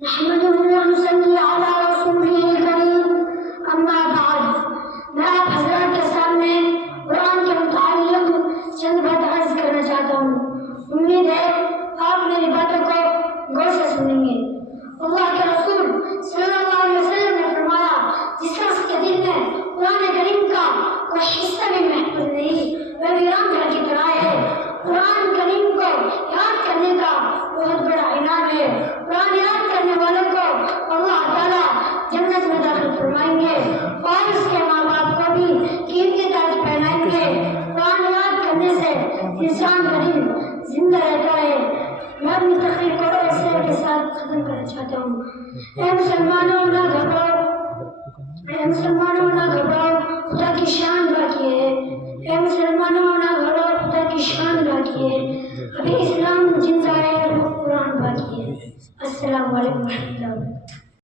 نحمده ونصلي على رسوله الكريم اما بعد میں آپ حضرات کے سامنے قرآن کے متعلق چند بات عرض کرنا چاہتا ہوں. امید ہے آپ میری باتوں کو غور سے سنیں گے. اللہ کے رسول صلی اللہ علیہ وسلم نے فرمایا جس شخص کے دل میں قرآن کریم کا کوئی حصہ بھی محفوظ نہیں وہ ویران گھر کی طرح ہے. قرآن کریم کو یاد کرنے کا بہت بڑا انعام ہے. قرآن یاد کرنے والوں کو اللہ تعالیٰ جنت میں داخل فرمائیں گے اور اس کے ماں باپ کو بھی قیمتی تاج پہنائیں گے. قرآن یاد کرنے سے انسان کا دل زندہ رہتا ہے. میں اپنی تقریر کو ایسے کے ساتھ ختم کرنا چاہتا ہوں. اے مسلمانوں نہ گھبراؤ، اے مسلمانوں نہ گھبراؤ، خدا کی شان باقی ہے. اے مسلمانوں نہ گھبراؤ، خدا کی شان باقی ہے. ابھی اسلام زندہ ہے اور قرآن باقی ہے. السلام علیکم و رحمۃ اللہ.